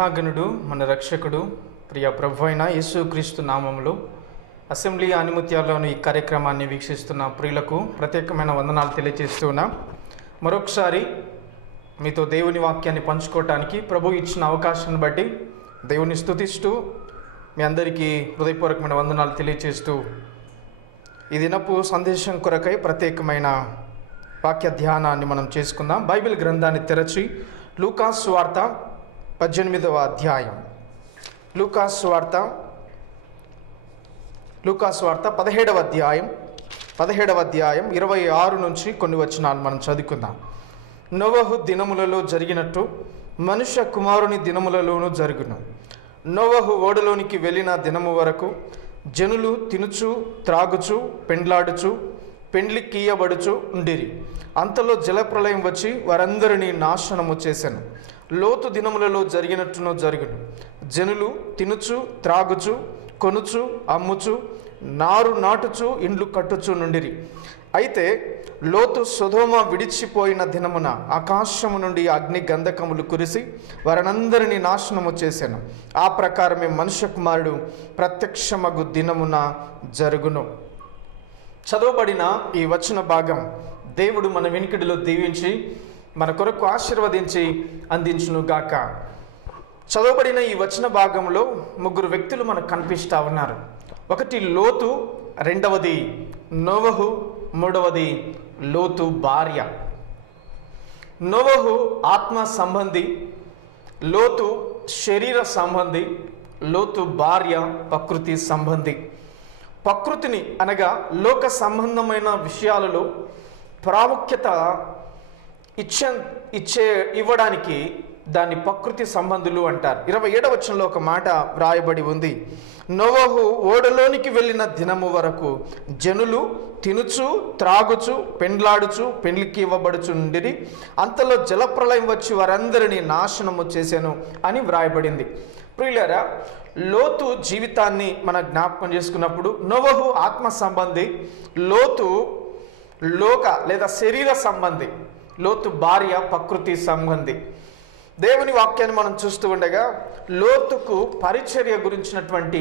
మహాగణుడు మన రక్షకుడు ప్రియ ప్రభు అయిన యేసుక్రీస్తు నామములో అసెంబ్లీ ఆనిముత్యాల్లోని ఈ కార్యక్రమాన్ని వీక్షిస్తున్న ప్రియులకు ప్రత్యేకమైన వందనాలు తెలియజేస్తున్నా. మరొకసారి మీతో దేవుని వాక్యాన్ని పంచుకోవటానికి ప్రభు ఇచ్చిన అవకాశాన్ని బట్టి దేవుని స్తుతిస్తూ మీ అందరికీ హృదయపూర్వకమైన వందనాలు తెలియజేస్తూ ఈ దినపు సందేశం కొరకై ప్రత్యేకమైన వాక్య ధ్యానాన్ని మనం చేసుకుందాం. బైబిల్ గ్రంథాన్ని తెరచి లూకాసు వార్త 18వ అధ్యాయం, లూకాసు వార్త 17వ అధ్యాయం 26 నుంచి కొన్ని వచనాలు మనం చదువుకుందాం. నోవహు దినములలో జరిగినట్టు మనుష్య కుమారుని దినములలోనూ జరుగును. నోవహు ఓడలోనికి వెళ్ళిన దినము వరకు జనులు తినుచు త్రాగుచు పెండ్లాడుచు పెండ్లికీయబడుచు ఉండిరి. అంతలో జలప్రలయం వచ్చి వారందరినీ నాశనము చేశాను. లోతు దినములలో జరిగినట్టునో జరుగును. జనులు తినుచు త్రాగుచు కొనుచు అమ్ముచు నారు నాటుచు ఇండ్లు కట్టుచు నుండిరి. అయితే లోతు సొదొమ విడిచిపోయిన దినమున ఆకాశము నుండి అగ్ని గంధకములు కురిసి వారందరినీ నాశనము చేశాను. ఆ ప్రకారమే మనుష్య కుమారుడు ప్రత్యక్షమగు దినమున జరుగును. చదవబడిన ఈ వచన భాగం దేవుడు మన వెనుకడిలో దీవించి మన కొరకు ఆశీర్వదించి అందించును గాక. చదవబడిన ఈ వచన భాగంలో ముగ్గురు వ్యక్తులు మనకు కనిపిస్తూ ఉన్నారు. ఒకటి లోతు, రెండవది నోవహు, మూడవది లోతు భార్య. నోవహు ఆత్మ సంబంధి, లోతు శరీర సంబంధి, లోతు భార్య ప్రకృతి సంబంధి. ప్రకృతిని అనగా లోక సంబంధమైన విషయాలలో ప్రాముఖ్యత ఇవ్వడానికి దాన్ని ప్రకృతి సంబంధులు అంటారు. 27వ వచనంలో ఒక మాట వ్రాయబడి ఉంది. నోవహు ఓడలోనికి వెళ్ళిన దినము వరకు జనులు తినుచు త్రాగుచు పెండ్లాడుచు పెండ్లికి ఇవ్వబడుచు నుండిరి. అంతలో జలప్రలయం వచ్చి వారందరినీ నాశనము చేశాను అని వ్రాయబడింది. ప్రియులారా, లోతు జీవితాన్ని మనం జ్ఞాపకం చేసుకున్నప్పుడు నోవహు ఆత్మ సంబంధి, లోతు లోక లేదా శరీర సంబంధి, లోతు భార్య ప్రకృతి సంబంధి. దేవుని వాక్యాన్ని మనం చూస్తూ ఉండగా లోతుకు పరిచర్య గురించినటువంటి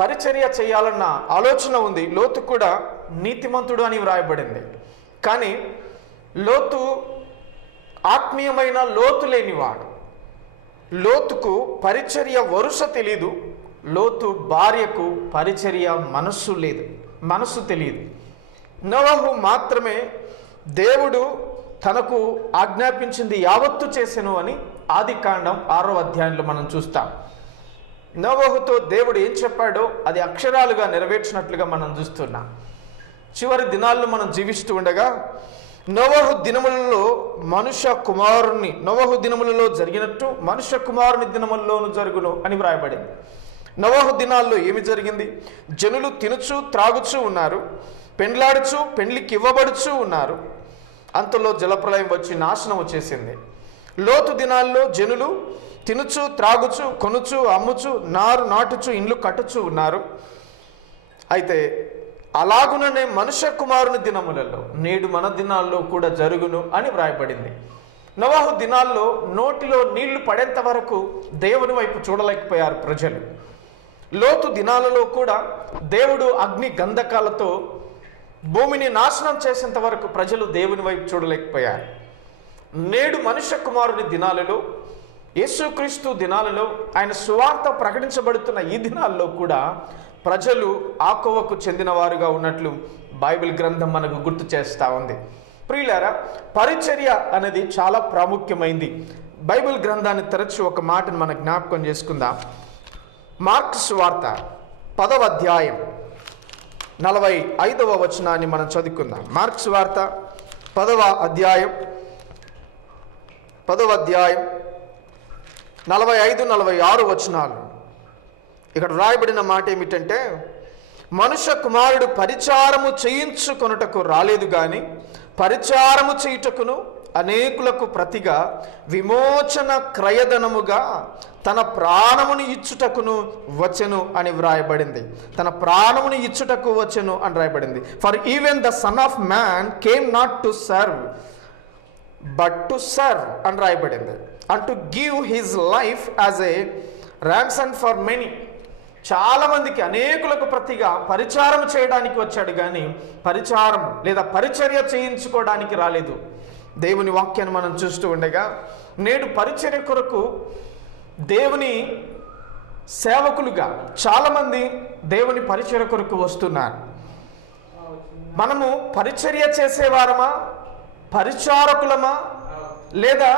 పరిచర్య చేయాలన్న ఆలోచన ఉంది. లోతు కూడా నీతిమంతుడు అని వ్రాయబడింది. కానీ లోతు ఆత్మీయమైన లోతు లేనివాడు. లోతుకు పరిచర్య వరుస తెలీదు. లోతు భార్యకు పరిచర్య మనస్సు తెలియదు. నోవహు మాత్రమే దేవుడు తనకు ఆజ్ఞాపించింది యావత్తు చేసెను అని ఆదికాండం 6వ అధ్యాయంలో మనం చూస్తాం. నోవహుతో దేవుడు ఏం చెప్పాడో అది అక్షరాలుగా నెరవేర్చినట్లుగా మనం చూస్తున్నాం. చివరి దినాల్లో మనం జీవిస్తూ ఉండగా నోవహు దినములలో నోవహు దినములలో జరిగినట్టు మనుష్య కుమారుని దినములలోనూ జరుగును అని వ్రాయబడింది. నోవహు దినాల్లో ఏమి జరిగింది? జనులు తినుచు త్రాగుచూ ఉన్నారు, పెండ్లాడుచు పెండ్లికి ఇవ్వబడుచు ఉన్నారు. అంతలో జలప్రలయం వచ్చి నాశనం వచ్చేసింది. లోతు దినాల్లో జనులు తినుచు త్రాగుచు కొనుచు అమ్ముచు నారు నాటుచు ఇండ్లు కట్టుచు ఉన్నారు. అయితే అలాగుననే మనుష్య కుమారుని దినములలో నేడు మన దినాల్లో కూడా జరుగును అని వ్రాయబడింది. నోవహు దినాల్లో నోటిలో నీళ్లు పడేంత వరకు దేవుని వైపు చూడలేకపోయారు ప్రజలు. లోతు దినాలలో కూడా దేవుడు అగ్ని గంధకాలతో భూమిని నాశనం చేసేంత వరకు ప్రజలు దేవుని వైపు చూడలేకపోయారు. నేడు మనుష్య కుమారుని దినాలలో, యేసుక్రీస్తు దినాలలో, ఆయన సువార్త ప్రకటించబడుతున్న ఈ దినాల్లో కూడా ప్రజలు ఆకోవకు చెందిన వారుగా ఉన్నట్లు బైబిల్ గ్రంథం మనకు గుర్తు చేస్తూ ఉంది. ప్రియులారా, పరిచర్య అనేది చాలా ప్రాముఖ్యమైంది. బైబిల్ గ్రంథాన్ని తెరచి ఒక మాటను మనం జ్ఞాపకం చేసుకుందాం. మార్కు సువార్త 10వ అధ్యాయం 45వ వచనాన్ని మనం చదువుకుందాం. మార్కు సువార్త 10వ అధ్యాయం 45-46 వచనాలు. ఇక్కడ రాయబడిన మాట ఏమిటంటే, మనుష్య కుమారుడు పరిచారము చేయించుకొనుటకు రాలేదు గాని పరిచారము చేయుటకును అనేకులకు ప్రతిగా విమోచన క్రయధనముగా తన ప్రాణమును ఇచ్చుటకును వచ్చెను అని వ్రాయబడింది. తన ప్రాణమును ఇచ్చుటకు వచ్చెను అని రాయబడింది. For even the son of man came not to serve but to serve అని రాయబడింది. And to give his life as a ransom for many. చాలామందికి, అనేకులకు ప్రతిగా పరిచారం చేయడానికి వచ్చాడు కానీ పరిచారం లేదా పరిచర్య చేయించుకోవడానికి రాలేదు. దేవుని వాక్యాన్ని మనం చూస్తూ ఉండగా నేడు పరిచర్య కొరకు దేవుని సేవకులుగా చాలామంది దేవుని పరిచర్య కొరకు వస్తున్నారు. మనము పరిచర్య చేసేవారమా, పరిచారకులమా, లేదా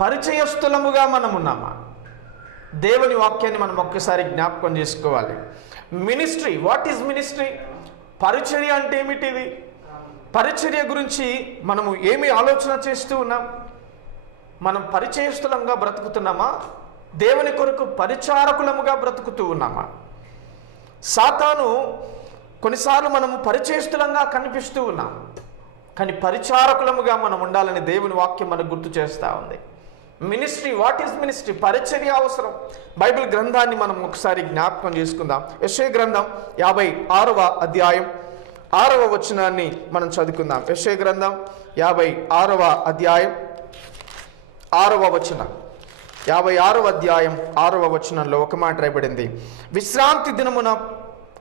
పరిచయస్తులముగా మనం ఉన్నామా? దేవుని వాక్యాన్ని మనం ఒక్కసారి జ్ఞాపకం చేసుకోవాలి. Ministry, what is ministry? పరిచర్య అంటే ఏమిటిది? పరిచర్య గురించి మనము ఏమి ఆలోచన చేస్తూ ఉన్నాం? మనం పరిచయస్తులంగా బ్రతుకుతున్నామా, దేవుని కొరకు పరిచారకులముగా బ్రతుకుతూ ఉన్నామా? సాతాను కొన్నిసార్లు మనము పరిచయస్తులంగా కనిపిస్తూ ఉన్నాం, కానీ పరిచారకులముగా మనం ఉండాలని దేవుని వాక్యం మనకు గుర్తు చేస్తూ ఉంది. Ministry, what is ministry? పరిచర్య అవసరం. బైబిల్ గ్రంథాన్ని మనం ఒకసారి జ్ఞాపకం చేసుకుందాం. యెషయా గ్రంథం 56వ అధ్యాయం 6వ వచనాన్ని మనం చదువుకుందాం. యెషయా గ్రంథం 56వ అధ్యాయం 6వ వచనం. 56వ అధ్యాయం 6వ వచనంలో ఒక మాట రాయబడింది, విశ్రాంతి దినమున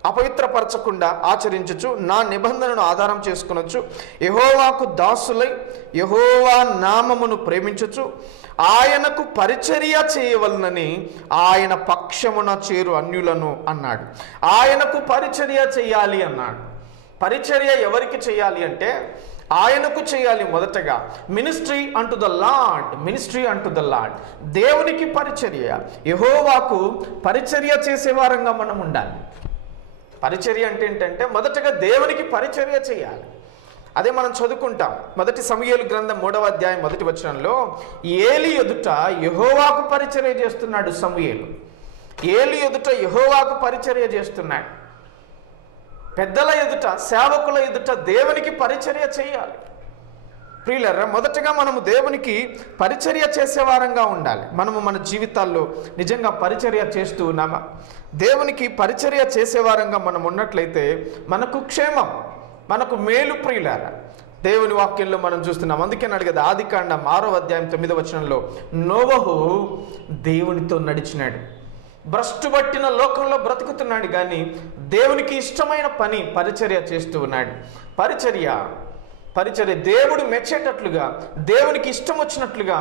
అపవిత్రపరచకుండా ఆచరించచ్చు, నా నిబంధనను ఆధారం చేసుకొనొచ్చు, యెహోవాకు దాసులై యెహోవా నామమును ప్రేమించచ్చు, ఆయనకు పరిచర్య చేయవలనని ఆయన పక్షమున చేరు అన్యులను అన్నాడు. ఆయనకు పరిచర్య చేయాలి అన్నాడు. పరిచర్య ఎవరికి చేయాలి అంటే ఆయనకు చేయాలి. మొదటగా మినిస్ట్రీ అంటు ద లార్డ్, మినిస్ట్రీ అంటు ద లార్డ్, దేవునికి పరిచర్య, యెహోవాకు పరిచర్య చేసేవారంగా మనం ఉండాలి. పరిచర్య అంటే ఏంటంటే మొదటగా దేవునికి పరిచర్య చేయాలి. అదే మనం చదువుకుంటాం. 1 సమూయేలు గ్రంథం 3వ అధ్యాయం 1వ వచనంలో ఏలి ఎదుట యెహోవాకు పరిచర్య చేస్తున్నాడు సమూయేలు. ఏలి ఎదుట యెహోవాకు పరిచర్య చేస్తున్నాడు. పెద్దల ఎదుట, సేవకుల ఎదుట దేవునికి పరిచర్య చేయాలి. ప్రియులారా, మొదటగా మనము దేవునికి పరిచర్య చేసేవారంగా ఉండాలి. మనము మన జీవితాల్లో నిజంగా పరిచర్య చేస్తూ ఉన్నామా? దేవునికి పరిచర్య చేసేవారంగా మనం ఉన్నట్లయితే మనకు క్షేమం, మనకు మేలు. ప్రియులారా, దేవుని వాక్యంలో మనం చూస్తున్నాం. అందుకే అడిగేది ఆదికాండం 6వ అధ్యాయం 9వ వచనంలో నోవహు దేవునితో నడిచినాడు. భ్రష్టుపట్టిన లోకంలో బ్రతుకుతున్నాడు కానీ దేవునికి ఇష్టమైన పని పరిచర్య చేస్తూ ఉన్నాడు. పరిచర్య దేవుడు మెచ్చేటట్లుగా, దేవునికి ఇష్టం వచ్చినట్లుగా,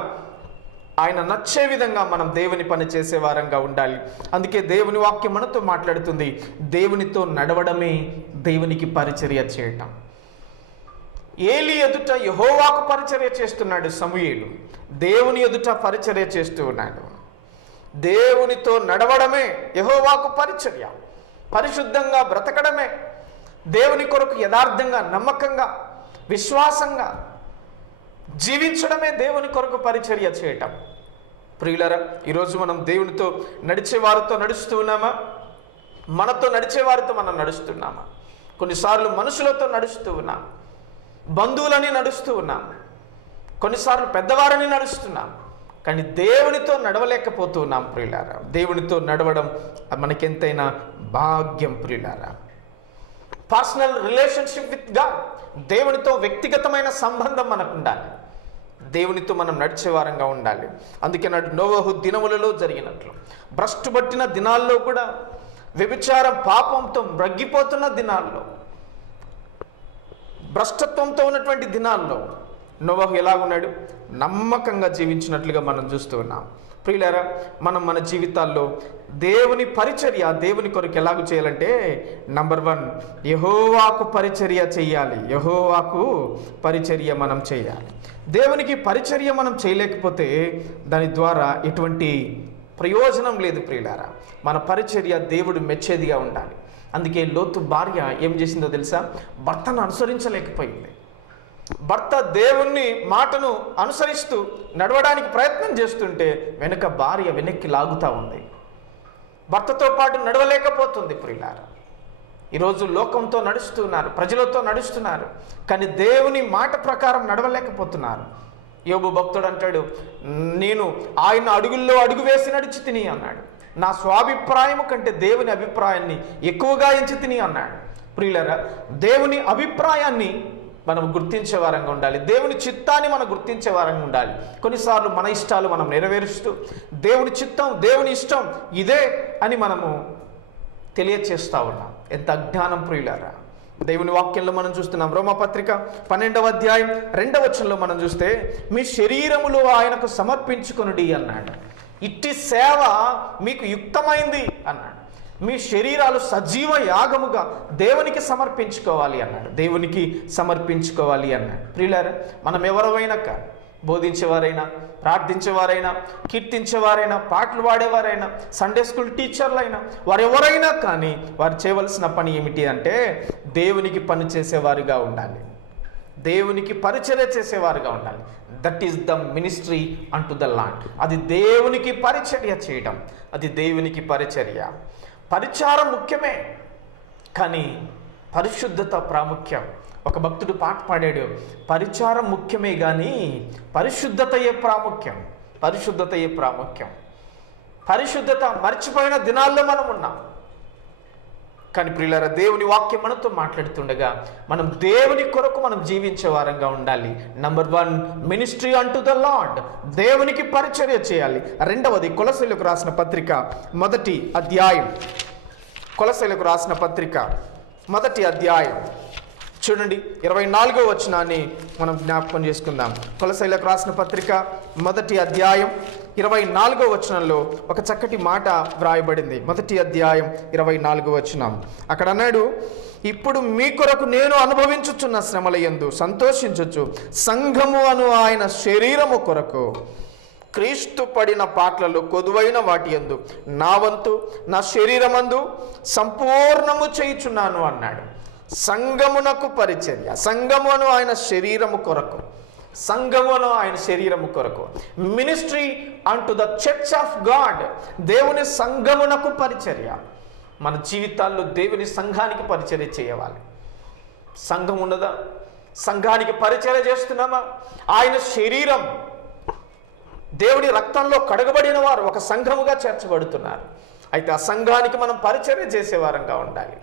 ఆయన నచ్చే విధంగా మనం దేవుని పని చేసేవారంగా ఉండాలి. అందుకే దేవుని వాక్యం మనతో మాట్లాడుతుంది, దేవునితో నడవడమే దేవునికి పరిచర్య చేయటం. ఏలి ఎదుట యెహోవాకు పరిచర్య చేస్తున్నాడు సమూయేలు, దేవుని ఎదుట పరిచర్య చేస్తూ ఉన్నాడు. దేవునితో నడవడమే యెహోవాకు పరిచర్య. పరిశుద్ధంగా బ్రతకడమే, దేవుని కొరకు యథార్థంగా, నమ్మకంగా, విశ్వాసంగా జీవించడమే దేవుని కొరకు పరిచర్య చేయటం. ప్రియులారా, ఈరోజు మనం దేవునితో నడిచేవారితో నడుస్తూ ఉన్నామా? మనతో నడిచేవారితో మనం నడుస్తున్నామా? కొన్నిసార్లు మనుషులతో నడుస్తూ ఉన్నాం, బంధువులని నడుస్తూ ఉన్నాం, కొన్నిసార్లు పెద్దవారిని నడుస్తున్నాం, కానీ దేవునితో నడవలేకపోతూ ఉన్నాం. ప్రియులారా, దేవునితో నడవడం మనకెంతైనా భాగ్యం. ప్రియులారా, పర్సనల్ రిలేషన్షిప్ విత్ గాడ్, దేవునితో వ్యక్తిగతమైన సంబంధం మనకు ఉండాలి. దేవునితో మనం నడిచేవారంగా ఉండాలి. అందుకే నాడు నోవహు దినములలో జరిగినట్లు, భ్రష్టుపట్టిన దినాల్లో కూడా, వ్యభిచారం పాపంతో మ్రగ్గిపోతున్న దినాల్లో, భ్రష్టత్వంతో ఉన్నటువంటి దినాల్లో నోవహు ఎలాగున్నాడు? నమ్మకంగా జీవించినట్లుగా మనం చూస్తూ ఉన్నాం. ప్రియులారా, మనం మన జీవితాల్లో దేవుని పరిచర్య దేవుని కొరకు ఎలాగూ చేయాలంటే, నంబర్ 1, యెహోవాకు పరిచర్య చేయాలి. యెహోవాకు పరిచర్య మనం చేయాలి. దేవునికి పరిచర్య మనం చేయలేకపోతే దాని ద్వారా ఎటువంటి ప్రయోజనం లేదు. ప్రియులారా, మన పరిచర్య దేవుడు మెచ్చేదిగా ఉండాలి. అందుకే లోతు భార్య ఏం చేసిందో తెలుసా? భర్తను అనుసరించలేకపోయింది. భర్త దేవుని మాటను అనుసరిస్తూ నడవడానికి ప్రయత్నం చేస్తుంటే వెనుక భార్య వెనక్కి లాగుతూ ఉంది. భర్తతో పాటు నడవలేకపోతుంది. ప్రియులారా, ఈరోజు లోకంతో నడుస్తున్నారు, ప్రజలతో నడుస్తున్నారు, కానీ దేవుని మాట ప్రకారం నడవలేకపోతున్నారు. యోబు భక్తుడు అంటాడు, నేను ఆయన అడుగుల్లో అడుగు వేసి నడిచి తిని అన్నాడు. నా స్వాభిప్రాయం కంటే దేవుని అభిప్రాయాన్ని ఎక్కువగా ఎంచి తిని అన్నాడు. ప్రియులారా, దేవుని అభిప్రాయాన్ని మనం గుర్తించే వారంగా ఉండాలి. దేవుని చిత్తాన్ని మనం గుర్తించే వారంగా ఉండాలి. కొన్నిసార్లు మన ఇష్టాలు మనం నెరవేరుస్తూ దేవుని చిత్తం, దేవుని ఇష్టం ఇదే అని మనము తెలియచేస్తూ ఉన్నాం. ఎంత అజ్ఞానం ప్రియులారా! దేవుని వాక్యంలో మనం చూస్తున్నాం. రోమాపత్రిక 12వ అధ్యాయం 2వ వచనంలో మనం చూస్తే, మీ శరీరములు ఆయనకు సమర్పించుకొనుడి అన్నాడు. ఇట్టి సేవ మీకు యుక్తమైంది అన్నాడు. మీ శరీరాలు సజీవ యాగముగా దేవునికి సమర్పించుకోవాలి అన్నాడు. దేవునికి సమర్పించుకోవాలి అన్నాడు. ప్రియులారా, మనం ఎవరైనా కానీ, బోధించేవారైనా, ప్రార్థించేవారైనా, కీర్తించేవారైనా, పాటలు పాడేవారైనా, సండే స్కూల్ టీచర్లైనా, వారు ఎవరైనా కానీ వారు చేయవలసిన పని ఏమిటి అంటే దేవునికి పని చేసేవారుగా ఉండాలి. దేవునికి పరిచర్య చేసేవారుగా ఉండాలి. దట్ ఈస్ ద మినిస్ట్రీ అంటు ద లార్డ్. అది దేవునికి పరిచర్య చేయడం, అది దేవునికి పరిచర్య. పరిచారం ముఖ్యమే, కానీ పరిశుద్ధత ప్రాముఖ్యం. ఒక భక్తుడు పాట పాడాడు, పరిచారం ముఖ్యమే కానీ పరిశుద్ధతయే ప్రాముఖ్యం. పరిశుద్ధతయే ప్రాముఖ్యం. పరిశుద్ధత మర్చిపోయిన దినాల్లో మనం ఉన్నాం. కానీ ప్రియులారా, దేవుని వాక్యం మనతో మాట్లాడుతుండగా మనం దేవుని కొరకు మనం జీవించే వారంగా ఉండాలి. నంబర్ 1, మినిస్ట్రీ అంటు ద లార్డ్, దేవునికి పరిచర్య చేయాలి. రెండవది, కొలస్సీయులకు రాసిన పత్రిక 1వ అధ్యాయం. కొలస్సీయులకు రాసిన పత్రిక 1వ అధ్యాయం చూడండి, 24వ వచనాన్ని మనం జ్ఞాపకం చేసుకుందాం. కొలస్సీయులకు రాసిన పత్రిక 1వ అధ్యాయం 24వ వచనంలో ఒక చక్కటి మాట వ్రాయబడింది. 1వ అధ్యాయం 24వ వచనం. అక్కడ అన్నాడు, ఇప్పుడు మీ కొరకు నేను అనుభవించుచున్న శ్రమల యందు సంతోషించుచు సంఘము అను ఆయన శరీరము కొరకు క్రీస్తు పడిన పాటలలో కొదువైన వాటి యందు నా వంతు నా శరీరమందు సంపూర్ణము చేయుచున్నాను అన్నాడు. సంఘమునకు పరిచర్య, సంఘమును ఆయన శరీరము కొరకు, సంఘమును ఆయన శరీరము కొరకు. మినిస్ట్రీ అంటు ద చర్చ్ ఆఫ్ గాడ్, దేవుని సంఘమునకు పరిచర్య. మన జీవితాల్లో దేవుని సంఘానికి పరిచర్య చేయాలి. సంఘం ఉన్నదా? సంఘానికి పరిచర్య చేస్తున్నామా? ఆయన శరీరం, దేవుని రక్తంలో కడగబడిన వారు ఒక సంఘముగా చేర్చబడుతున్నారు. అయితే ఆ సంఘానికి మనం పరిచర్య చేసేవారంగా ఉండాలి.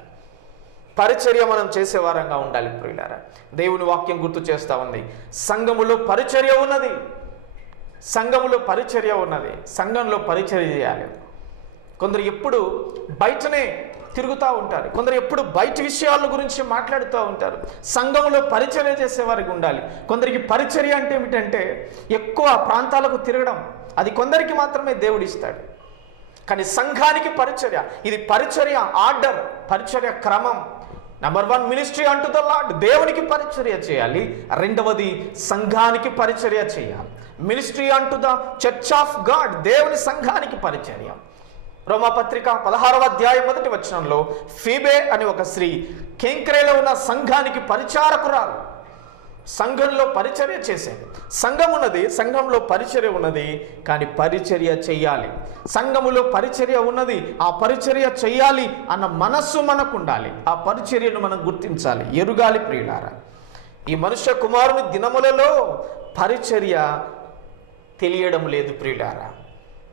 పరిచర్య మనం చేసేవారంగా ఉండాలి. ప్రియులారా, దేవుని వాక్యం గుర్తు చేస్తూ ఉంది, సంఘములో పరిచర్య ఉన్నది. సంఘములో పరిచర్య ఉన్నది. సంఘంలో పరిచర్య చేయాలి. కొందరు ఎప్పుడు బయటనే తిరుగుతూ ఉంటారు, కొందరు ఎప్పుడు బయట విషయాల గురించి మాట్లాడుతూ ఉంటారు. సంఘంలో పరిచర్య చేసేవారికి ఉండాలి. కొందరికి పరిచర్య అంటే ఏమిటంటే ఎక్కువ ప్రాంతాలకు తిరగడం, అది కొందరికి మాత్రమే దేవుడు ఇస్తాడు. కానీ సంఘానికి పరిచర్య, ఇది పరిచర్య ఆర్డర్, పరిచర్య క్రమం. నంబర్ 1, మినిస్ట్రీ అంటు ద లార్డ్, దేవునికి పరిచర్య చేయాలి. రెండవది, సంఘానికి పరిచర్య చేయాలి. మినిస్ట్రీ అంటు ద చర్చ్ ఆఫ్ గాడ్, దేవుని సంఘానికి పరిచర్య. రోమాపత్రిక 16వ అధ్యాయం 1వ వచనంలో ఫీబే అని ఒక స్త్రీ కెంక్రేలో ఉన్న సంఘానికి పరిచారకురాలు, సంఘంలో పరిచర్య చేసేది. సంఘం ఉన్నది, సంఘంలో పరిచర్య ఉన్నది, కానీ పరిచర్య చెయ్యాలి. సంఘములో పరిచర్య ఉన్నది, ఆ పరిచర్య చెయ్యాలి అన్న మనస్సు మనకు ఉండాలి. ఆ పరిచర్యను మనం గుర్తించాలి, ఎరుగాలి. ప్రియులారా, ఈ మనుష్య కుమారుని దినములలో పరిచర్య తెలియడం లేదు. ప్రియులారా,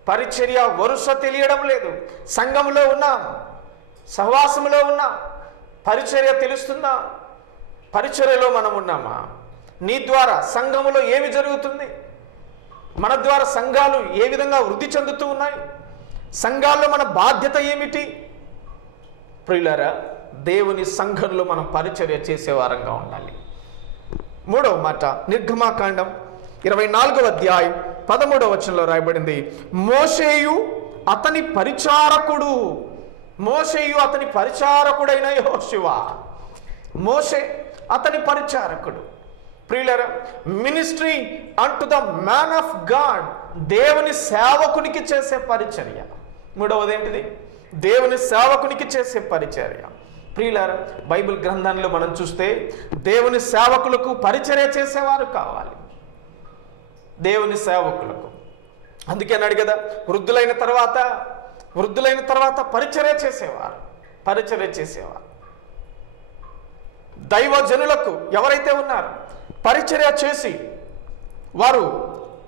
పరిచర్య వరుస తెలియడం లేదు. సంఘములో ఉన్నాం, సహవాసములో ఉన్నాం, పరిచర్య తెలుస్తుందా? పరిచర్యలో మనం ఉన్నామా? నీ ద్వారా సంఘములో ఏమి జరుగుతుంది? మన ద్వారా సంఘాలు ఏ విధంగా వృద్ధి చెందుతూ ఉన్నాయి? సంఘాల్లో మన బాధ్యత ఏమిటి? ప్రియులారా, దేవుని సంఘంలో మనం పరిచర్య చేసేవారంగా ఉండాలి. 3వ మాట, నిర్గమాకాండం 24వ అధ్యాయం 13వ వచనంలో రాయబడింది, మోషేయు అతని పరిచారకుడు, మోషేయు అతని పరిచారకుడైన యెహోషువ. మోషే అతని పరిచారకుడు. ప్రియులారా, మినిస్ట్రీ అంటు ద మ్యాన్ ఆఫ్ గాడ్, దేవుని సేవకునికి చేసే పరిచర్య. 3వది ఏంటిది? దేవుని సేవకునికి చేసే పరిచర్య. ప్రియులారా, బైబిల్ గ్రంథంలో మనం చూస్తే దేవుని సేవకులకు పరిచర్య చేసేవారు కావాలి. దేవుని సేవకులకు, అందుకే అన్నాడు కదా, వృద్ధులైన తర్వాత పరిచర్య చేసేవారు, పరిచర్య చేసేవారు. దైవజనులకు ఎవరైతే ఉన్నారో పరిచర్య చేసి వారు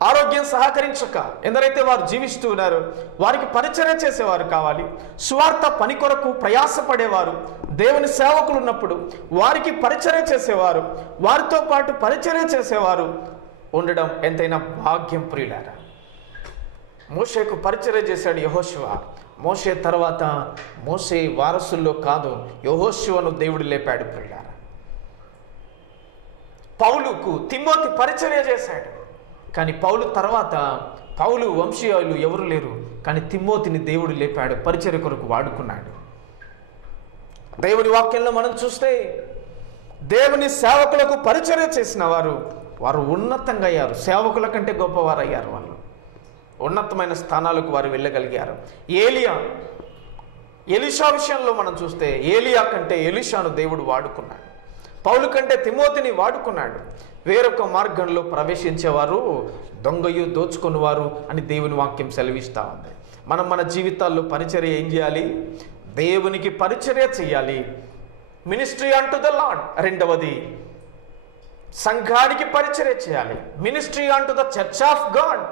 ఆరోగ్యం సహకరించక ఎందరైతే వారు జీవిస్తూ ఉన్నారో వారికి పరిచర్య చేసేవారు కావాలి. సువార్త పని కొరకు ప్రయాసపడేవారు, దేవుని సేవకులు ఉన్నప్పుడు వారికి పరిచర్య చేసేవారు, వారితో పాటు పరిచర్య చేసేవారు ఉండడం ఎంతైనా భాగ్యం ప్రియులారా. మోషేకు పరిచర్య చేశాడు యెహోషువ. మోషే తర్వాత మోషే వారసుల్లో కాదు, యెహోషువను దేవుడు లేపాడు ప్రియులారా. పౌలుకు తిమోతి పరిచర్య చేశాడు, కానీ పౌలు తర్వాత పౌలు వంశీయులు ఎవరు లేరు, కానీ తిమోతిని దేవుడు లేపాడు, పరిచర్య కొరకు వాడుకున్నాడు. దేవుని వాక్యంలో మనం చూస్తే దేవుని సేవకులకు పరిచర్య చేసిన వారు ఉన్నతంగా అయ్యారు, సేవకుల కంటే గొప్పవారు అయ్యారు. వాళ్ళు ఉన్నతమైన స్థానాలకు వారు వెళ్ళగలిగారు. ఎలీషా విషయంలో మనం చూస్తే ఏలియా కంటే ఎలీషాను దేవుడు వాడుకున్నాడు, పౌలు కంటే తిమోతిని వాడుకున్నాడు. వేరొక మార్గంలో ప్రవేశించేవారు దొంగయు దోచుకునేవారు అని దేవుని వాక్యం సెలవిస్తూ ఉంది. మనం మన జీవితాల్లో పరిచర్య ఏం చేయాలి? దేవునికి పరిచర్య చేయాలి. మినిస్ట్రీ అంటు ద లార్డ్. రెండవది సంఘానికి పరిచర్య చేయాలి, మినిస్ట్రీ అంటు ద చర్చ్ ఆఫ్ గాడ్.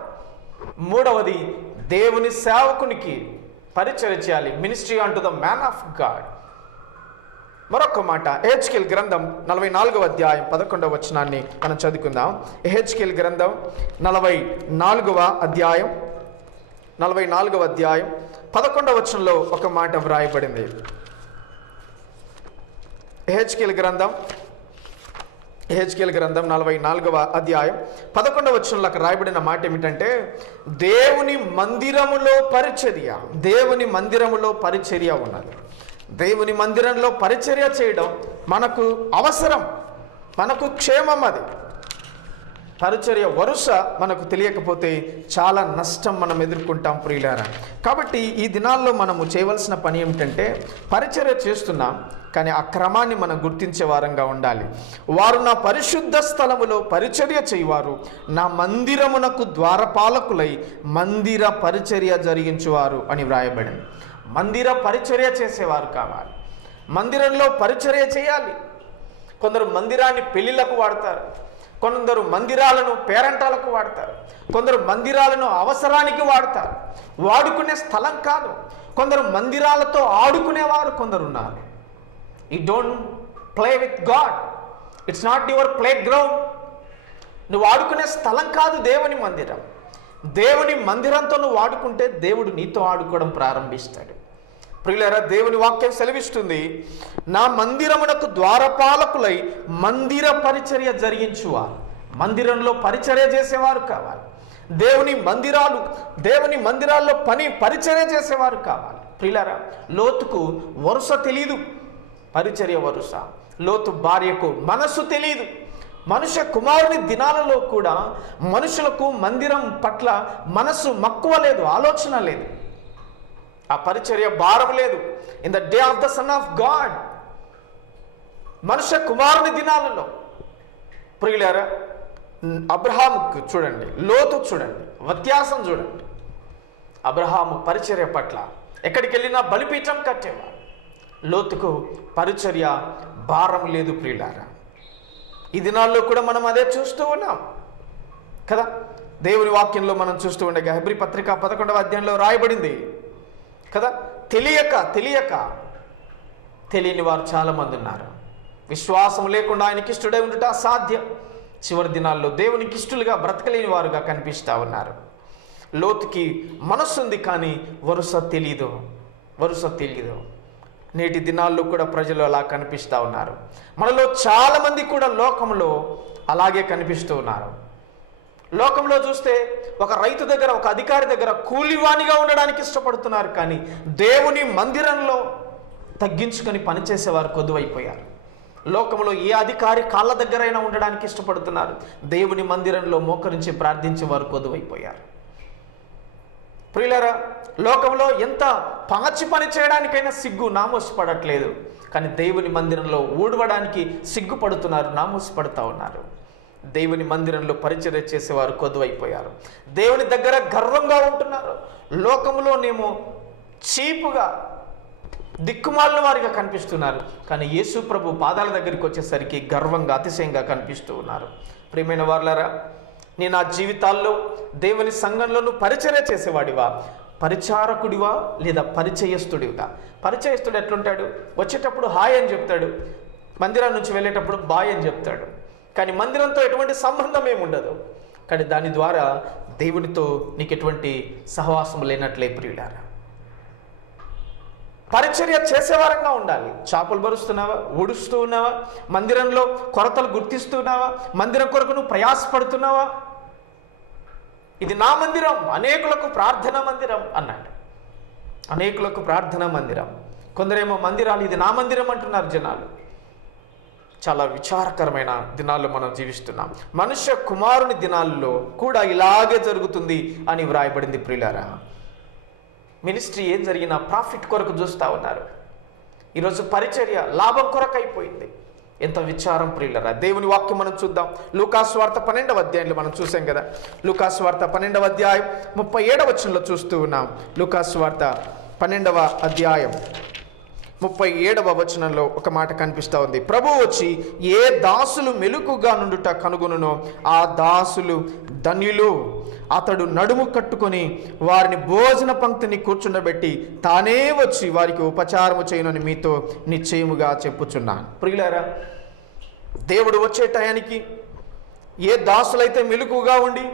మూడవది దేవుని సేవకునికి పరిచర్య చేయాలి, మినిస్ట్రీ అంటు ద మ్యాన్ ఆఫ్ గాడ్. మరొక మాట యెహెజ్కేలు గ్రంథం 44వ అధ్యాయం 11వ వచనాన్ని మనం చదువుకుందాం. యెహెజ్కేలు గ్రంథం 44వ అధ్యాయం 11వ వచనంలో ఒక మాట వ్రాయబడింది. యెహెజ్కేలు గ్రంథం 44వ అధ్యాయం 11వ వచనంలో రాయబడిన మాట ఏమిటంటే, దేవుని మందిరములో పరిచర్య ఉన్నది. దేవుని మందిరంలో పరిచర్య చేయడం మనకు అవసరం, మనకు క్షేమం. అది పరిచర్య వరుస మనకు తెలియకపోతే చాలా నష్టం మనం ఎదుర్కొంటాం ప్రియులారా. కాబట్టి ఈ దినాల్లో మనము చేయవలసిన పని ఏమిటంటే, పరిచర్య చేస్తున్నాం కానీ ఆ క్రమాన్ని మనం గుర్తించే వారంగా ఉండాలి. వారు నా పరిశుద్ధ స్థలములో పరిచర్య చేయువారు, నా మందిరమునకు ద్వారపాలకులై మందిర పరిచర్య జరిగించువారు అని వ్రాయబడింది. మందిర పరిచర్య చేసేవారు కావాలి, మందిరంలో పరిచర్య చేయాలి. కొందరు మందిరాన్ని పెళ్లిళ్లకు వాడతారు, కొందరు మందిరాలను పేరంటాలకు వాడతారు, కొందరు మందిరాలను అవసరానికి వాడతారు. వాడుకునే స్థలం కాదు. కొందరు మందిరాలతో ఆడుకునేవారు కొందరు ఉన్నారు. You don't play with God, it's not your play ground. నువ్వు ఆడుకునే స్థలం కాదు దేవుని మందిరం. దేవుని మందిరంతో నువ్వు ఆడుకుంటే దేవుడు నీతో ఆడుకోవడం ప్రారంభిస్తాడు. ప్రియులారా, దేవుని వాక్యం సెలవిస్తుంది, నా మందిరమునకు ద్వారపాలకులై మందిర పరిచర్య జరిగించువారు. మందిరంలో పరిచర్య చేసేవారు కావాలి. దేవుని మందిరాల్లో పరిచర్య చేసేవారు కావాలి. ప్రియులారా, లోతుకు వరుస తెలీదు, పరిచర్య వరుస. లోతు భార్యకు మనస్సు తెలీదు. మనుష్య కుమారుని దినాలలో కూడా మనుషులకు మందిరం పట్ల మనస్సు మక్కువ లేదు, ఆలోచన లేదు, ఆ పరిచర్య భారం లేదు. In the day of the son of God, మనుష్య కుమారుని దినాలలో ప్రియులారా, అబ్రహాముకు చూడండి, లోతు చూడండి, వ్యత్యాసం చూడండి. అబ్రహాము పరిచర్య పట్ల ఎక్కడికి వెళ్ళినా బలిపీఠం కట్టేవాడు. లోతుకు పరిచర్య భారం లేదు ప్రియులారా. ఈ దినాల్లో కూడా మనం అదే చూస్తూ ఉన్నాం కదా. దేవుని వాక్యంలో మనం చూస్తూ ఉండగా హెబ్రీ పత్రిక 11వ అధ్యాయంలో రాయబడింది కదా, తెలియని వారు చాలామంది ఉన్నారు. విశ్వాసం లేకుండా ఆయనకి ఇష్టడై ఉండటం అసాధ్యం. చివరి దినాల్లో దేవునికి ఇష్టలుగా బ్రతకలేని వారుగా కనిపిస్తూ ఉన్నారు. లోతుకి మనస్సు ఉంది కానీ వరుస తెలియదు. నేటి దినాల్లో కూడా ప్రజలు అలా కనిపిస్తూ ఉన్నారు. మనలో చాలామంది కూడా లోకంలో అలాగే కనిపిస్తూ ఉన్నారు. లోకంలో చూస్తే ఒక రైతు దగ్గర, ఒక అధికారి దగ్గర కూలివానిగా ఉండడానికి ఇష్టపడుతున్నారు, కానీ దేవుని మందిరంలో తగ్గించుకొని పనిచేసేవారు కొద్దువైపోయారు. లోకంలో ఏ అధికారి కాళ్ళ దగ్గరైనా ఉండడానికి ఇష్టపడుతున్నారు, దేవుని మందిరంలో మోకరించి ప్రార్థించే వారు కొద్దువైపోయారు. ప్రియులారా, లోకంలో ఎంత పాచి పని చేయడానికైనా సిగ్గు నామోసిపడట్లేదు, కానీ దేవుని మందిరంలో ఊడవడానికి సిగ్గుపడుతున్నారు, నామోసిపడుతూ ఉన్నారు. దేవుని మందిరంలో పరిచర్య చేసేవారు కొద్దువైపోయారు. దేవుని దగ్గర గర్వంగా ఉంటున్నారు. లోకంలోనేమో చీపుగా దిక్కుమాలిన వారిగా కనిపిస్తున్నారు, కానీ యేసు ప్రభు పాదాల దగ్గరికి వచ్చేసరికి గర్వంగా, అతిశయంగా కనిపిస్తూ ఉన్నారు. ప్రియమైన వారులారా, నీ నా జీవితాల్లో దేవుని సంఘంలో నువ్వు పరిచర్య చేసేవాడివా, పరిచారకుడివా లేదా పరిచయస్తుడివా? పరిచయస్తుడు ఎట్లుంటాడు? వచ్చేటప్పుడు హాయ్ అని చెప్తాడు, మందిరం నుంచి వెళ్ళేటప్పుడు బాయ్ అని చెప్తాడు. కానీ మందిరంతో ఎటువంటి సంబంధం ఏమి ఉండదు. కానీ దాని ద్వారా దేవునితో నీకు ఎటువంటి సహవాసం లేనట్లే ప్రియులారా. పరిచర్య చేసేవారంగా ఉండాలి. చేపలు బరుస్తున్నావా, ఊడుస్తూ ఉన్నావా, మందిరంలో కొరతలు గుర్తిస్తున్నావా, మందిరం కొరకు నువ్వు ప్రయాసపడుతున్నావా? ఇది నా మందిరం, అనేకులకు ప్రార్థనా మందిరం అన్నాడు. అనేకులకు ప్రార్థనా మందిరం. కొందరేమో మందిరాలు ఇది నా మందిరం అంటున్నారు జనాలు. చాలా విచారకరమైన దినాల్లో మనం జీవిస్తున్నాం. మనుష్య కుమారుని దినాల్లో కూడా ఇలాగే జరుగుతుంది అని వ్రాయబడింది ప్రియులారా. మినిస్ట్రీ ఏం జరిగినా ప్రాఫిట్ కొరకు చూస్తూ ఉన్నారు. ఈరోజు పరిచర్య లాభం కొరకు అయిపోయింది. ఎంత విచారం ప్రియులారా. దేవుని వాక్యం మనం చూద్దాం. లూకాసు వార్త 12వ అధ్యాయంలో మనం చూసాం కదా. లూకాసు వార్త 12వ అధ్యాయం 37వ వచనంలో చూస్తూ ఉన్నాం. లూకాసు వార్త 12వ అధ్యాయం 37వ వచనంలో ఒక మాట కనిపిస్తూ ఉంది. ప్రభువు వచ్చి ఏ దాసులు మెలుకుగా నుండుట కనుగొనునో ఆ దాసులు ధన్యులు. అతడు నడుము కట్టుకొని వారిని భోజన పంక్తిని కూర్చుండబెట్టి తానే వచ్చి వారికి ఉపచారము చేయనని మీతో నిశ్చయముగా చెప్పుచున్నాను. ప్రియులారా, దేవుడు వచ్చే టయానికి ఏ దాసులైతే మెలుకుగా ఉండి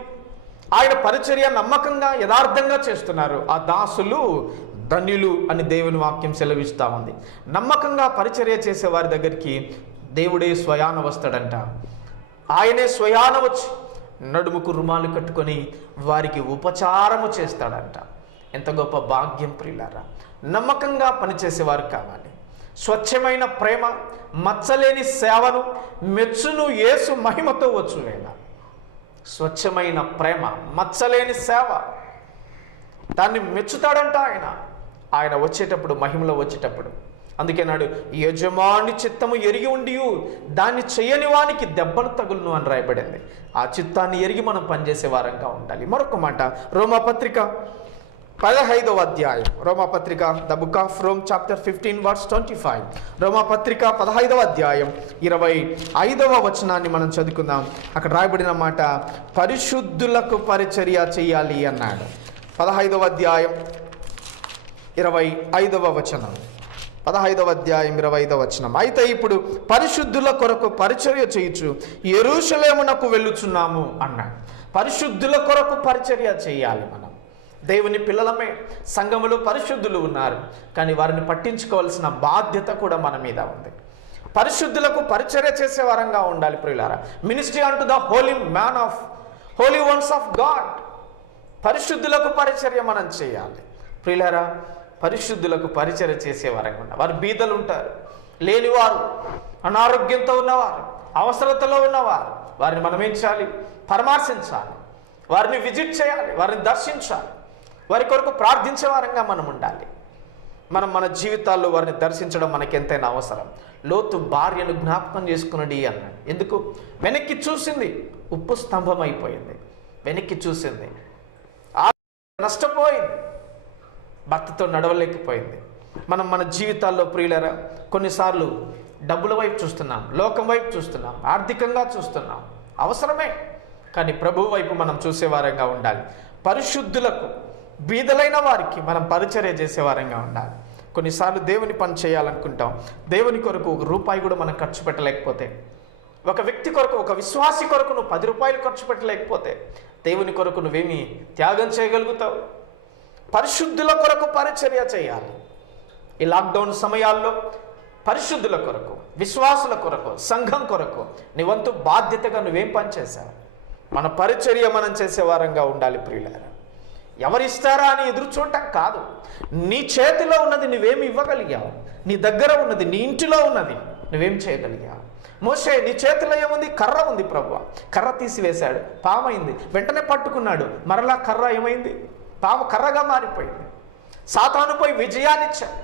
ఆయన పరిచర్య నమ్మకంగా యథార్థంగా చేస్తున్నారు ఆ దాసులు ధన్యులు అని దేవుని వాక్యం సెలవిస్తూ ఉంది. నమ్మకంగా పరిచర్య చేసే వారి దగ్గరికి దేవుడే స్వయాన వస్తాడంట. ఆయనే స్వయాన వచ్చి నడుముకు రుమాలు కట్టుకొని వారికి ఉపచారము చేస్తాడంట. ఎంత గొప్ప భాగ్యం ప్రియులారా. నమ్మకంగా పనిచేసేవారు కావాలి. స్వచ్ఛమైన ప్రేమ, మచ్చలేని సేవను మెచ్చును యేసు మహిమతో వచ్చు వేళ. స్వచ్ఛమైన ప్రేమ, మచ్చలేని సేవ, దాన్ని మెచ్చుతాడంట ఆయన వచ్చేటప్పుడు, మహిమలో వచ్చేటప్పుడు. అందుకే నాడు యజమాని చిత్తము ఎరిగి ఉండి దాన్ని చేయని వానికి దెబ్బలు తగులును అని రాయబడింది. ఆ చిత్తాన్ని ఎరిగి మనం పనిచేసే వారంగా ఉండాలి. మరొక మాట, రోమాపత్రిక 15వ అధ్యాయం. రోమాపత్రిక the book of Rome chapter 15 verse 25. రోమాపత్రిక 15వ అధ్యాయం 25వ వచనాన్ని మనం చదువుకుందాం. అక్కడ రాయబడిన మాట, పరిశుద్ధులకు పరిచర్య చేయాలి అన్నాడు. 15వ అధ్యాయం 25వ వచనం. 15వ అధ్యాయం 25వ వచనం. అయితే ఇప్పుడు పరిశుద్ధుల కొరకు పరిచర్య చేయుచు యెరూషలేమునకు వెళ్ళుచున్నాము అన్నాడు. పరిశుద్ధుల కొరకు పరిచర్య చేయాలి. మనం దేవుని పిల్లలమే, సంఘములో పరిశుద్ధులు ఉన్నారు, కానీ వారిని పట్టించుకోవాల్సిన బాధ్యత కూడా మన మీద ఉంది. పరిశుద్ధులకు పరిచర్య చేసే వారంగా ఉండాలి ప్రియులారా. మినిస్ట్రీ అంటు the holy ones of God. పరిశుద్ధులకు పరిచర్య మనం చేయాలి ప్రియులారా. పరిశుద్ధులకు పరిచర్య చేసే వారంగా ఉండాలి. వారు బీదలు ఉంటారు, లేనివారు, అనారోగ్యంతో ఉన్నవారు, అవసరతలో ఉన్నవారు, వారిని మనం ఏం చేయాలి? పరామర్శించాలి, వారిని విజిట్ చేయాలి, వారిని దర్శించాలి, వారి కొరకు ప్రార్థించే వారంగా మనం ఉండాలి. మనం మన జీవితాల్లో వారిని దర్శించడం మనకి ఎంతైనా అవసరం. లోతు భార్యను జ్ఞాపకం చేసుకున్నది అన్నాడు. ఎందుకు? వెనక్కి చూసింది, ఉప్పు స్తంభం అయిపోయింది. వెనక్కి చూసింది, నష్టపోయింది, భర్తతో నడవలేకపోయింది. మనం మన జీవితాల్లో ప్రియులరా కొన్నిసార్లు డబ్బుల వైపు చూస్తున్నాం, లోకం వైపు చూస్తున్నాం, ఆర్థికంగా చూస్తున్నాం, అవసరమే. కానీ ప్రభువు వైపు మనం చూసేవారంగా ఉండాలి. పరిశుద్ధులకు, బీదలైన వారికి మనం పరిచర్య చేసేవారంగా ఉండాలి. కొన్నిసార్లు దేవుని పని చేయాలనుకుంటాం, దేవుని కొరకు ₹1 కూడా మనం ఖర్చు పెట్టలేకపోతే, ఒక వ్యక్తి కొరకు, ఒక విశ్వాసి కొరకు నువ్వు ₹10 ఖర్చు పెట్టలేకపోతే దేవుని కొరకు నువ్వేమి త్యాగం చేయగలుగుతావు? పరిశుద్ధుల కొరకు పరిచర్య చేయాలి. ఈ లాక్డౌన్ సమయాల్లో పరిశుద్ధుల కొరకు, విశ్వాసుల కొరకు, సంఘం కొరకు నీ వంతు బాధ్యతగా నువ్వేం పనిచేశావు? మన పరిచర్య మనం చేసేవారంగా ఉండాలి ప్రియులారా. ఎవరిస్తారా అని ఎదురు చూడటం కాదు. నీ చేతిలో ఉన్నది నువ్వేమి ఇవ్వగలిగావు? నీ దగ్గర ఉన్నది, నీ ఇంటిలో ఉన్నది నువ్వేం చేయగలిగావు? మోషే, నీ చేతిలో ఏముంది? కర్ర ఉంది ప్రభువా. కర్ర తీసివేశాడు, పామైంది, వెంటనే పట్టుకున్నాడు, మరలా కర్ర ఏమైంది? పాము కర్రగా మారిపోయింది. సాతానుపై విజయాన్నిచ్చాడు.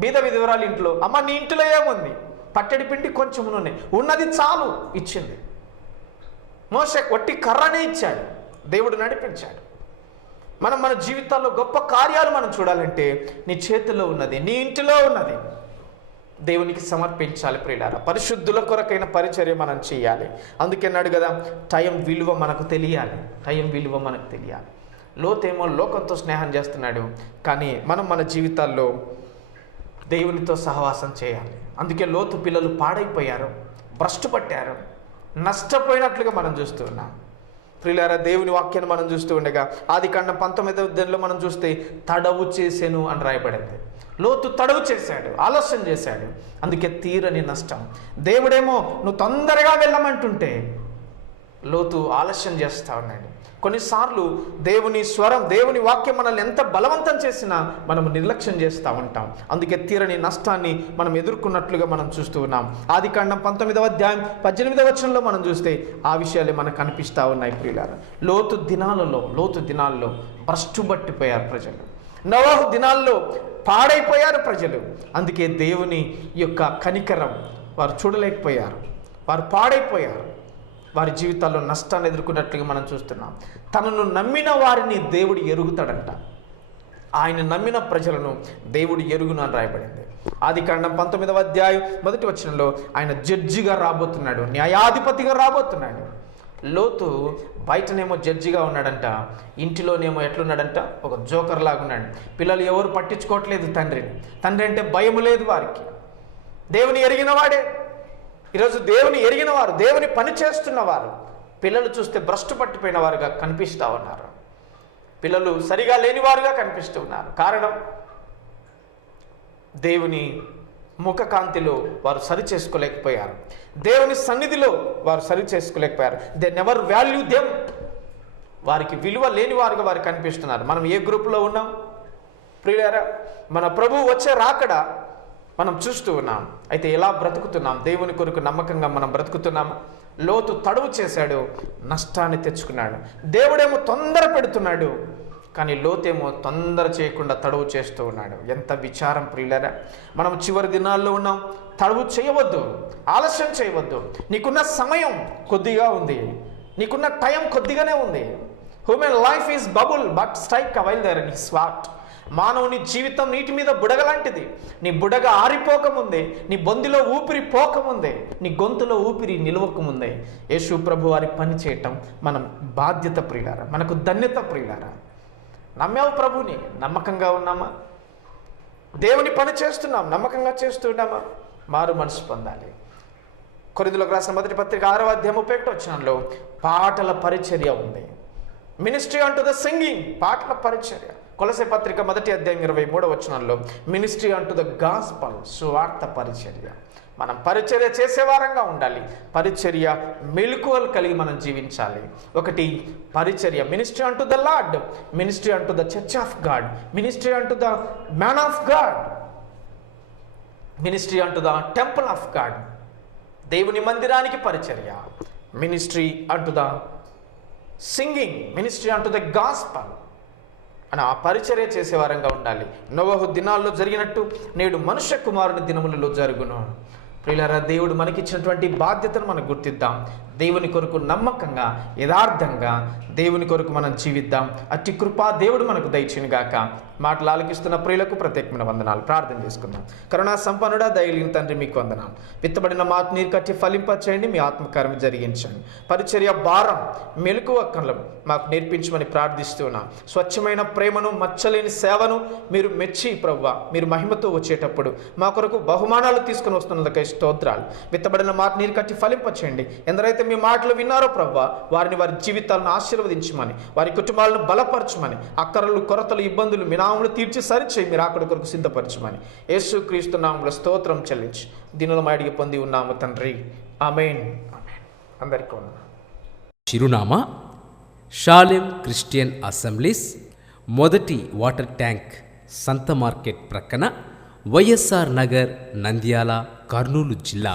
బీద విధవరాలు ఇంట్లో, అమ్మ నీ ఇంటిలో ఏముంది? పట్టెడి పిండి, కొంచెం నూనె, ఉన్నది చాలు ఇచ్చింది. మోషే ఒట్టి కర్రనే ఇచ్చాడు, దేవుడు నడిపించాడు. మనం మన జీవితాల్లో గొప్ప కార్యాలు మనం చూడాలంటే నీ చేతిలో ఉన్నది, నీ ఇంటిలో ఉన్నది దేవునికి సమర్పించాలి ప్రియులారా. పరిశుద్ధుల కొరకైన పరిచర్య మనం చేయాలి. అందుకే అన్నాడు కదా, టైం విలువ మనకు తెలియాలి. టైం విలువ మనకు తెలియాలి. లోతేమో లోకంతో స్నేహం చేస్తున్నాడు, కానీ మనం మన జీవితాల్లో దేవునితో సహవాసం చేయాలి. అందుకే లోతు పిల్లలు పాడైపోయారు, భ్రష్టు పట్టారు, నష్టపోయినట్లుగా మనం చూస్తూ ఉన్నాం ప్రియులారా. దేవుని వాక్యాన్ని మనం చూస్తూ ఉండగా ఆదికాండం 19వ అధ్యాయంలో మనం చూస్తే తడవు చేసెను అని రాయబడింది. లోతు తడవు చేశాడు, ఆలస్యం చేశాడు, అందుకే తీరని నష్టం. దేవుడేమో నువ్వు తొందరగా వెళ్ళమంటుంటే లోతు ఆలస్యం చేస్తూ ఉన్నాడు. కొన్నిసార్లు దేవుని స్వరం, దేవుని వాక్యం మనల్ని ఎంత బలవంతం చేసినా మనం నిర్లక్ష్యం చేస్తూ ఉంటాం. అందుకే తీరని నష్టాన్ని మనం ఎదుర్కొన్నట్లుగా మనం చూస్తూ ఉన్నాం. ఆదికాండం 19వ అధ్యాయం 18వ వచనంలో మనం చూస్తే ఆ విషయాలే మనకు కనిపిస్తూ ఉన్నాయి ప్రియులారా. లోతు దినాల్లో భ్రష్టుబట్టిపోయారు ప్రజలు. నోవహు దినాల్లో పాడైపోయారు ప్రజలు. అందుకే దేవుని యొక్క కనికరం వారు చూడలేకపోయారు, వారు పాడైపోయారు. వారి జీవితాల్లో నష్టాన్ని ఎదుర్కొన్నట్లుగా మనం చూస్తున్నాం. తనను నమ్మిన వారిని దేవుడు ఎరుగుతాడంట. ఆయన నమ్మిన ప్రజలను దేవుడు ఎరుగును అని రాయబడింది. ఆదికాండం 19వ అధ్యాయం 1వ వచనంలో ఆయన జడ్జిగా రాబోతున్నాడు, న్యాయాధిపతిగా రాబోతున్నాడు. లోతు బయటనేమో జడ్జిగా ఉన్నాడంట, ఇంటిలోనేమో ఎట్లున్నాడంట, ఒక జోకర్ లాగా ఉన్నాడు. పిల్లలు ఎవరు పట్టించుకోవట్లేదు తండ్రి అంటే భయం లేదు వారికి. దేవుని ఎరిగిన వాడే. ఈరోజు దేవుని ఎరిగిన వారు, దేవుని పని చేస్తున్న వారు పిల్లలు చూస్తే భ్రష్టు పట్టిపోయిన వారుగా కనిపిస్తూ ఉన్నారు. పిల్లలు సరిగా లేనివారుగా కనిపిస్తూ ఉన్నారు. కారణం, దేవుని ముఖకాంతిలో వారు సరి చేసుకోలేకపోయారు, దేవుని సన్నిధిలో వారు సరి చేసుకోలేకపోయారు. They never value them. వారికి విలువ లేని వారుగా వారు కనిపిస్తున్నారు. మనం ఏ గ్రూపులో ఉన్నాం ప్రియులారా? మన ప్రభువు వచ్చే రాకడ మనం చూస్తూ ఉన్నాం. అయితే ఎలా బ్రతుకుతున్నాం? దేవుని కొరకు నమ్మకంగా మనం బ్రతుకుతున్నామా? లోతు తడవు చేశాడు, నష్టాన్ని తెచ్చుకున్నాడు. దేవుడేమో తొందర పెడుతున్నాడు, కానీ లోతేమో తొందర చేయకుండా తడవు చేస్తూ ఉన్నాడు. ఎంత విచారం ప్రియులారా. మనం చివరి దినాల్లో ఉన్నాం. తడవు చేయవద్దు, ఆలస్యం చేయవద్దు. నీకున్న సమయం కొద్దిగా ఉంది, నీకున్న టైం కొద్దిగానే ఉంది. Human life is bubble but strike avail there in his heart. మానవుని జీవితం నీటి మీద బుడగ లాంటిది. నీ బుడగ ఆరిపోకముందే, నీ బొందిలో ఊపిరి పోకముందే, నీ గొంతులో ఊపిరి నిలవకముందే యేసు ప్రభు వారి పని చేయటం మనం బాధ్యత ప్రియులారా, మనకు ధన్యత ప్రియులారా. నమ్మావు ప్రభుని, నమ్మకంగా ఉన్నామా? దేవుని పని చేస్తున్నాం, నమ్మకంగా చేస్తూ ఉన్నామా? మారు మనసు పొందాలి. కొరింథీయులకు రాసిన మొదటి పత్రిక 6వ అధ్యాయం 31వ వచనంలో పాటల పరిచర్య ఉంది. మినిస్ట్రీ అంటూ ద సింగింగ్, పాటల పరిచర్య. కొలసే పత్రిక 1వ అధ్యాయం 23వ వచనంలో మినిస్ట్రీ అంటూ ద గాస్పల్, సువార్త పరిచర్య. మనం పరిచర్య చేసేవారంగా ఉండాలి. పరిచర్య మెలకువలు కలిగి మనం జీవించాలి. ఒకటి పరిచర్య, ministry unto the Lord, ministry unto the church of God, ministry unto the man of God, ministry unto the temple of God, దేవుని మందిరానికి పరిచర్య. Ministry unto the singing, ministry unto the gospel అని ఆ పరిచర్య చేసేవారంగా ఉండాలి. నోవహు దినాల్లో జరిగినట్టు నేడు మనుష్య కుమారుని దినములలో జరుగును. ప్రియులారా, దేవుడు మనకిచ్చినటువంటి బాధ్యతను మనం గుర్తిద్దాం. దేవుని కొరకు నమ్మకంగా, యథార్థంగా దేవుని కొరకు మనం జీవిద్దాం. అట్టి కృపా దేవుడు మనకు దయచేయును గాక. మాటలు ఆలకిస్తున్న ప్రియులకు ప్రత్యేకమైన వందనాలు. ప్రార్థన చేసుకుందాం. కరుణా సంపన్నుడా, దయగలిగిన తండ్రి, మీకు వందనాలు. విత్తబడిన మాట నీరు కట్టి ఫలింపచేయండి, మీ ఆత్మకార్యం జరిగించండి. పరిచర్య భారం, మెలకువ కలం మాకు నేర్పించమని ప్రార్థిస్తున్నాం. స్వచ్ఛమైన ప్రేమను, మచ్చలేని సేవను మీరు మెచ్చి ప్రభువా, మీరు మహిమతో వచ్చేటప్పుడు మా కొరకు బహుమానాలు తీసుకుని వస్తున్నందుకై స్తోత్రాలు. విత్తబడిన మాట నీరు కట్టి ఫలింపచేయండి. ఎందరైతే మీ మాటలు విన్నారో ప్రభువా, వారిని వారి జీవితాలను ఆశీర్వదించమని, వారి కుటుంబాలను బలపరచమని, అక్కరలు, కొరతలు, ఇబ్బందులు మీ నామములో తీర్చి సరిచేయి, మీరు అక్కడి కొరకు సిద్ధపరచమని యేసు క్రీస్తు నామములో స్తోత్రం చెల్లించి దీనిలో అడిగి పొంది ఉన్నాము తండ్రి. ఆమేన్. అందరికీ వందనాలు. చిరునామా షాలెం క్రిస్టియన్ అసెంబ్లీస్, మొదటి వాటర్ ట్యాంక్, సంత మార్కెట్ ప్రక్కన, వైఎస్ఆర్ నగర్, నంద్యాల, కర్నూలు జిల్లా.